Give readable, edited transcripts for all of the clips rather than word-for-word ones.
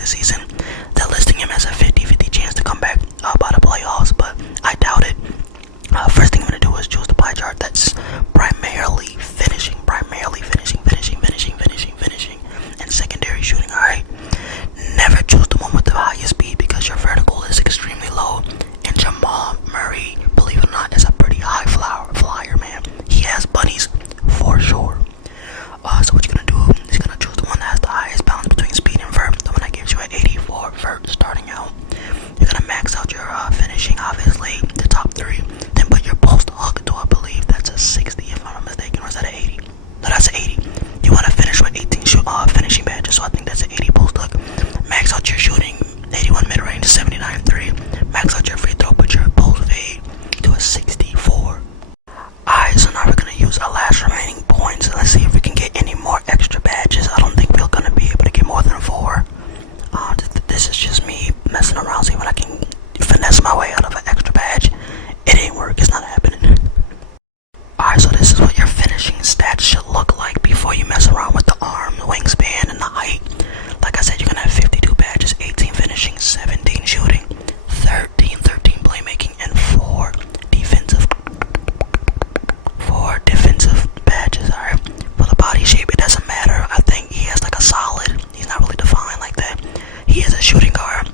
this season. They're listing him as a 50-50 chance to come back by the playoffs, but I doubt it. First thing I'm going to do is choose the pie chart that's primarily finishing, and secondary shooting, alright? Never choose the one with the highest speed because your vertical is extremely low, and Jamal Murray, believe it or not, is a pretty high flyer, man. He has bunnies for sure. So what you're going to do is you're going to choose the one that has the highest balance between speed and vert, the one that gives you an 84 vert starting out. You're going to max out your finishing, obviously, the top 3, then put your post hook to, I believe that's a 60 if I'm not mistaken, or is that an 80? No, that's an 80. You want to finish with 18 finishing badges, so I think that's an 80 post hook. Max out your shooting, 81 mid-range, 79 3. Max out your free throw, put your post fade to a 64. Alright, so now we're going to use our last remaining points. Let's see if we can get any more extra badges. I don't think we're going to be able to get more than 4. This is just me messing around, seeing if I can finesse my way out of an extra badge. It ain't work, it's not happening. Alright, so this is what your finishing stats should look like before you mess around with the arm, the wingspan, and the height. Like I said, you're going to have 52 badges, 18 finishing, 17 shooting, 13 playmaking, and 4 defensive badges. Alright, for the body shape, it doesn't matter. I think he has like a solid, he's not really defined like that. He is a shooting guard.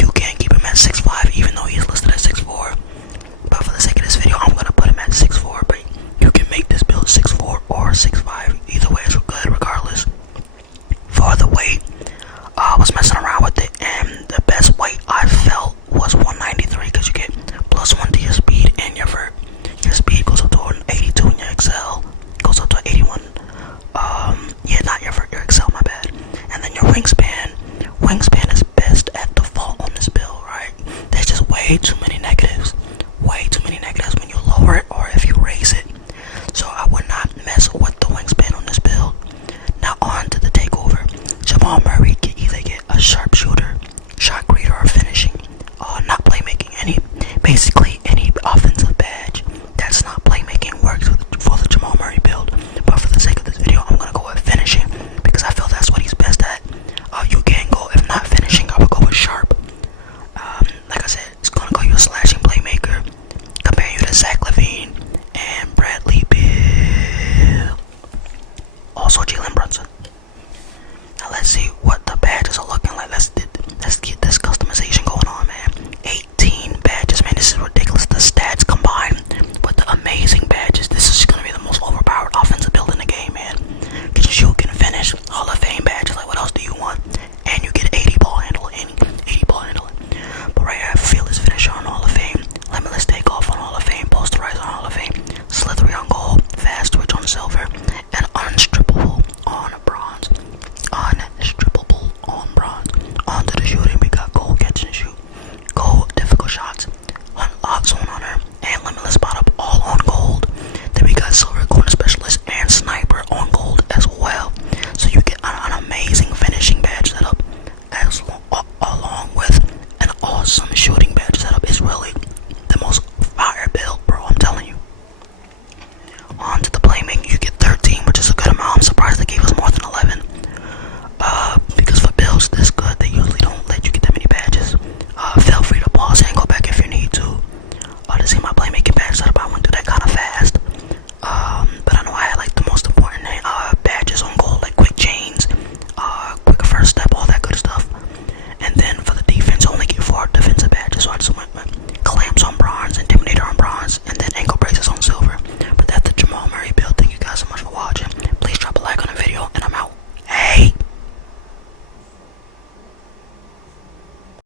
You can't keep him at 6'5", even though he's listed at 6'4". But for the sake of this video, I'm gonna put him at 6'4". But you can make this build 6'4" or 6'5". Either way is good, regardless. For the weight, I was messing around with it, and the best weight I felt was 193, because you get +1 to your speed and your vert. Your speed goes up to an 82, and your excel goes up to 81. Yeah, not your vert, your excel, my bad. And then your wingspan is best at default on this build, right? There's just way too many negatives when you lower it or if you raise it. So I would not mess with the wingspan on this build. Now on to the takeover. Jamal Murray can either get a sharpshooter, shot creator, or finishing, not playmaking. Basically any offensive badge that's not playmaking works for the Jamal Murray build. But for the sake of this video, I'm gonna go with finishing because I feel that's what he's best at. You can go, if not finishing, I would go with sharp. Like I said, it's gonna go you a slashing playmaker, compare you to Zach LaVine and Bradley Beal, also Jalen Brunson. Now let's see what the badges are looking like. Let's get this customization going on, man. 18 badges, man. This is ridiculous. The stats combined with the amazing badges. This is gonna be the most overpowered offensive build in the game, man. Because you can finish Hall of Fame badges. Like, what else do you want? And you get 80 ball handling. 80 ball handling. But right here, I feel this finisher on Hall of Fame. Limitless takeoff on Hall of Fame. Posterize on Hall of Fame. Slithery on gold. Fast twitch on silver. And unstrippable on bronze. Unstrippable on bronze. Onto the shooting, we got gold catch and shoot. Gold difficult shots. Unlock zone hunter. And limitless spot up all on gold. Then we got silver corner specialist and sniper on gold as well. So you get an amazing finishing badge setup along with an awesome shooting badge setup. It's really the most fire build, bro, I'm telling you. On to the playmaking, you get 13, which is a good amount. I'm surprised they gave us more than 11. Because for builds this good, they usually don't let you get that many badges. Feel free to pause and go back if you need to. To see my playmaking badge setup, I went through that kind of fast. But I know I had like the most important badges on gold, like quick chains, quick first step, all that good stuff. And then for the defense, I only get 4 defensive badges. So I just went with clamps on bronze, intimidator on bronze, and then